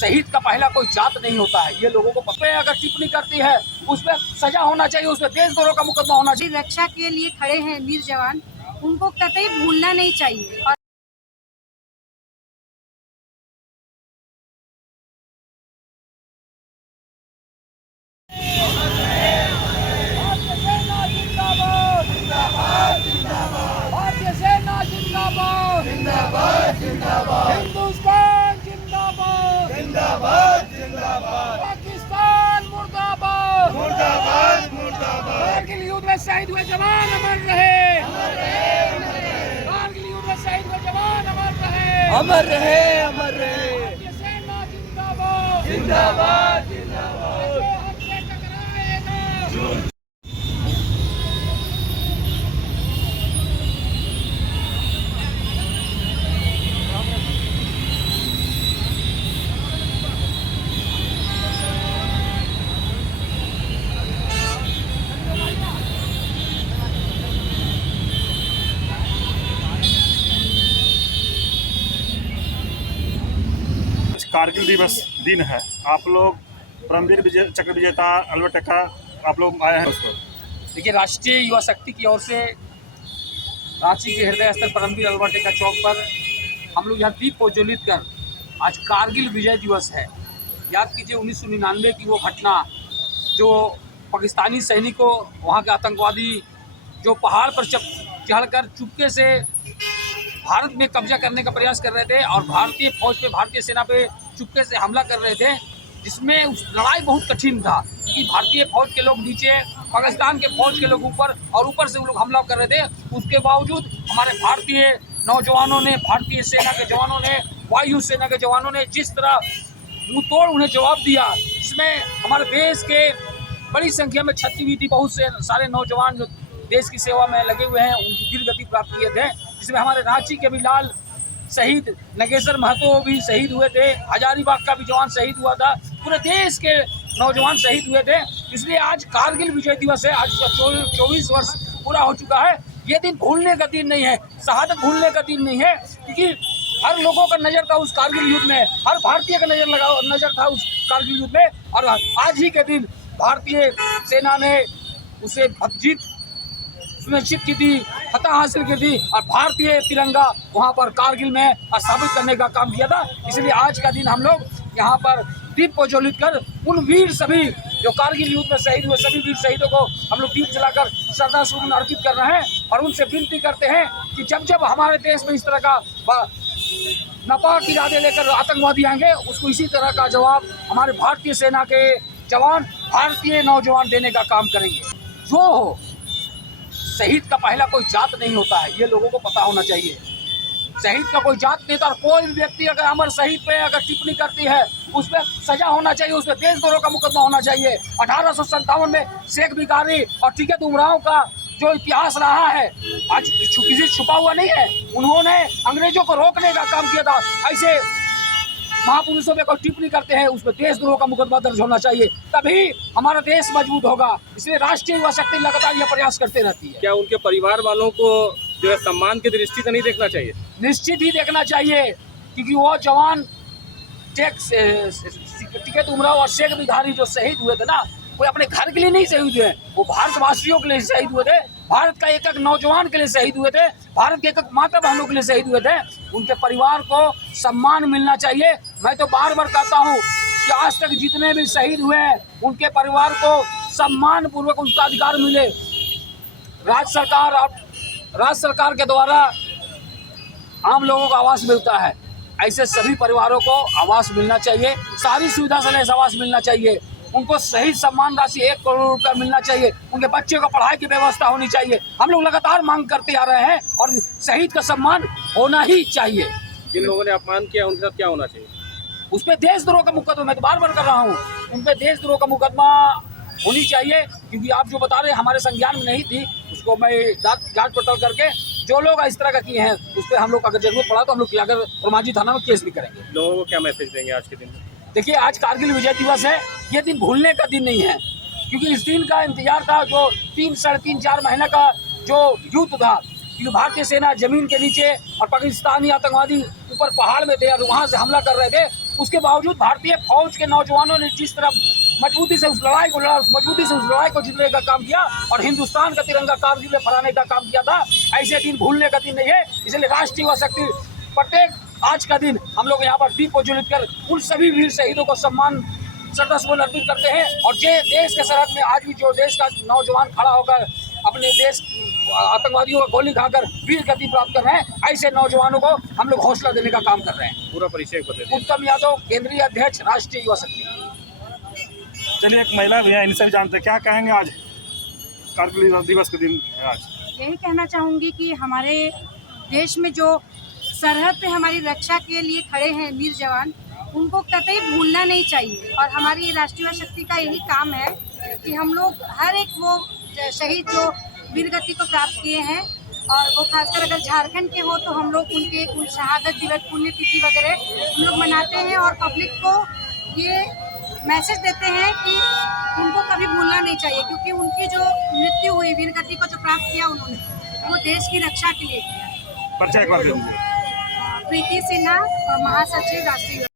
शहीद का पहला कोई जात नहीं होता है। ये लोगों को पता है, अगर टिप्पणी करती है उस पर सजा होना चाहिए, उस पर देशद्रोह का मुकदमा होना चाहिए। रक्षा के लिए खड़े हैं वीर जवान, उनको कतई भूलना नहीं चाहिए। और भारतीय सेना जिंदाबाद, हिंदुस्तान जिंदाबाद, पाकिस्तान मुर्दाबाद, कारगिल युद्ध में शहीद हुए जवान अमर रहे, कारगिल युद्ध में शहीद हुए जवान अमर रहे। भारतीय सेना जिंदाबाद, जो हमसे टकराएगा। कारगिल दिवस दिन है, आप लोग परमवीर चक्र विजेता अल्बर्ट एक्का आप लोग आए हैं उसको। देखिए, राष्ट्रीय युवा शक्ति की ओर से रांची के हृदय स्थल परमवीर अल्बर्ट एक्का चौक पर हम लोग यहाँ दीप प्रज्वलित कर आज कारगिल विजय दिवस है। याद कीजिए 1999 की वो घटना, जो पाकिस्तानी सैनिकों, वहाँ के आतंकवादी जो पहाड़ पर चढ़कर चुपके से भारत में कब्जा करने का प्रयास कर रहे थे और भारतीय फौज पे, भारतीय सेना पे चुपके से हमला कर रहे थे, जिसमें उस लड़ाई बहुत कठिन था क्योंकि भारतीय फौज के लोग नीचे, पाकिस्तान के फौज के लोग ऊपर और ऊपर से वो लोग हमला कर रहे थे। उसके बावजूद हमारे भारतीय नौजवानों ने, भारतीय सेना के जवानों ने, वायु सेना के जवानों ने जिस तरह मुँह तोड़ उन्हें जवाब दिया, इसमें हमारे देश के बड़ी संख्या में छठी हुई थी। बहुत से सारे नौजवान जो देश की सेवा में लगे हुए हैं, उनकी वीर गति प्राप्त किए थे, जिसमें हमारे रांची के भी लाल शहीद नगेश्वर महतो भी शहीद हुए थे, हजारीबाग का भी जवान शहीद हुआ था, पूरे देश के नौजवान शहीद हुए थे। इसलिए आज कारगिल विजय दिवस है, आज उसका 24 वर्ष पूरा हो चुका है। ये दिन भूलने का दिन नहीं है, शहादत भूलने का दिन नहीं है, क्योंकि हर लोगों का नज़र था उस कारगिल युद्ध में, हर भारतीय का नज़र था उस कारगिल युद्ध में, और आज ही के दिन भारतीय सेना ने उसे जीत सुनिश्चित की थी, फतह हासिल की थी और भारतीय तिरंगा वहां पर कारगिल में स्थापित करने का काम किया था। इसलिए आज का दिन हम लोग यहाँ पर दीप प्रज्वलित कर उन वीर सभी जो कारगिल युद्ध में शहीद हुए सभी वीर शहीदों को हम लोग दीप जलाकर श्रद्धासुमन अर्पित कर रहे हैं और उनसे विनती करते हैं कि जब जब हमारे देश में इस तरह का नापाक इरादे लेकर आतंकवादी आएंगे, उसको इसी तरह का जवाब हमारे भारतीय सेना के जवान, भारतीय नौजवान देने का काम करेंगे। जो हो, शहीद का पहला कोई जात नहीं होता है, ये लोगों को पता होना चाहिए। शहीद का कोई जात नहीं था, और कोई भी व्यक्ति अगर अमर शहीद पे अगर टिप्पणी करती है उस पर सजा होना चाहिए, उस पर देशद्रोह का मुकदमा होना चाहिए। 1857 में शेख भिखारी और टिकैत उमराव का जो इतिहास रहा है, आज किसी छुपा हुआ नहीं है। उन्होंने अंग्रेजों को रोकने का काम किया था। ऐसे महापुरुषों पे कोई टिप्पणी करते हैं, उस पर देशद्रोह का मुकदमा दर्ज होना चाहिए, तभी हमारा देश मजबूत होगा। इसलिए राष्ट्रीय युवा शक्ति लगातार यह प्रयास करते रहती है। क्या उनके परिवार वालों को जो है सम्मान की दृष्टि से नहीं देखना चाहिए? निश्चित ही देखना चाहिए, क्योंकि वो जवान टिकैत उमराव और शेख भिखारी जो शहीद हुए थे ना, कोई अपने घर के लिए नहीं शहीद हुए, वो भारतवासियों के लिए शहीद हुए थे, भारत का एक एक नौजवान के लिए शहीद हुए थे, भारत के एक एक माता बहनों के लिए शहीद हुए थे। उनके परिवार को सम्मान मिलना चाहिए। मैं तो बार बार कहता हूँ कि आज तक जितने भी शहीद हुए हैं, उनके परिवार को सम्मान पूर्वक उनका अधिकार मिले। राज्य सरकार के द्वारा आम लोगों को आवास मिलता है, ऐसे सभी परिवारों को आवास मिलना चाहिए, सारी सुविधा से लैस आवास मिलना चाहिए। उनको सही सम्मान राशि 1 करोड़ रुपया मिलना चाहिए। उनके बच्चों को पढ़ाई की व्यवस्था होनी चाहिए। हम लोग लगातार मांग करते आ रहे हैं और शहीद का सम्मान होना ही चाहिए। जिन लोगों ने अपमान किया उनके साथ क्या होना चाहिए? उस पर देशद्रोह का मुकदमा, मैं तो बार बार कर रहा हूँ, उन पर देशद्रोह का मुकदमा होनी चाहिए, क्योंकि आप जो बता रहे हैं हमारे संज्ञान में नहीं थी। उसको मैं जांच पड़ताल करके जो लोग इस तरह का किए हैं उस पर हम लोग अगर जरूरत पड़ा तो हम लोग अगर परमाजी थाना में केस भी करेंगे। लोगों को क्या मैसेज देंगे आज के दिन? देखिए, आज कारगिल विजय दिवस है, ये दिन भूलने का दिन नहीं है, क्योंकि इस दिन का इंतजार था। जो 3-4 महीने का जो युद्ध था, क्योंकि भारतीय सेना जमीन के नीचे और पाकिस्तानी आतंकवादी ऊपर पहाड़ में थे और वहाँ से हमला कर रहे थे, उसके बावजूद भारतीय फौज के नौजवानों ने जिस तरह मजबूती से उस लड़ाई को लड़ा, उस मजबूती से उस लड़ाई को जीतने का काम किया और हिंदुस्तान का तिरंगा कारगिल में फहराने का काम किया था, ऐसे दिन भूलने का दिन नहीं है। इसलिए राष्ट्रीय युवा शक्ति प्रत्येक आज का दिन हम लोग यहाँ पर दीप प्रज्वलित कर उन सभी वीर शहीदों को सम्मान श्रद्धासुमन अर्पित करते हैं। और जो देश के सरहद में आज भी जो देश का नौजवान खड़ा होकर अपने देश आतंकवादियों को गोली खाकर वीर गति प्राप्त कर रहे हैं, ऐसे नौजवानों को हम लोग हौसला देने का काम कर रहे हैं। पूरा परिचय बता दीजिए। उत्तम यादव, केंद्रीय अध्यक्ष, राष्ट्रीय युवा शक्ति। चलिए, एक महिला भी है, इनसे भी जानते हैं क्या कहेंगे आज कारगिल दिवस के दिन है आज। यही कहना चाहूँगी कि हमारे देश में जो सरहद पे हमारी रक्षा के लिए खड़े हैं वीर जवान, उनको कतई भूलना नहीं चाहिए। और हमारी राष्ट्रीय युवा शक्ति का यही काम है कि हम लोग हर एक वो शहीद जो वीरगति को प्राप्त किए हैं, और वो खासकर अगर झारखंड के हो तो हम लोग उनके शहादत दिवस, पुण्यतिथि वगैरह हम लोग मनाते हैं और पब्लिक को ये मैसेज देते हैं कि उनको कभी भूलना नहीं चाहिए, क्योंकि उनकी जो मृत्यु हुई, वीरगति को जो प्राप्त किया उन्होंने, वो देश की रक्षा के लिए किया। परिचय कर दीजिए। प्रीति सिन्हा, महासचिव, राष्ट्रीय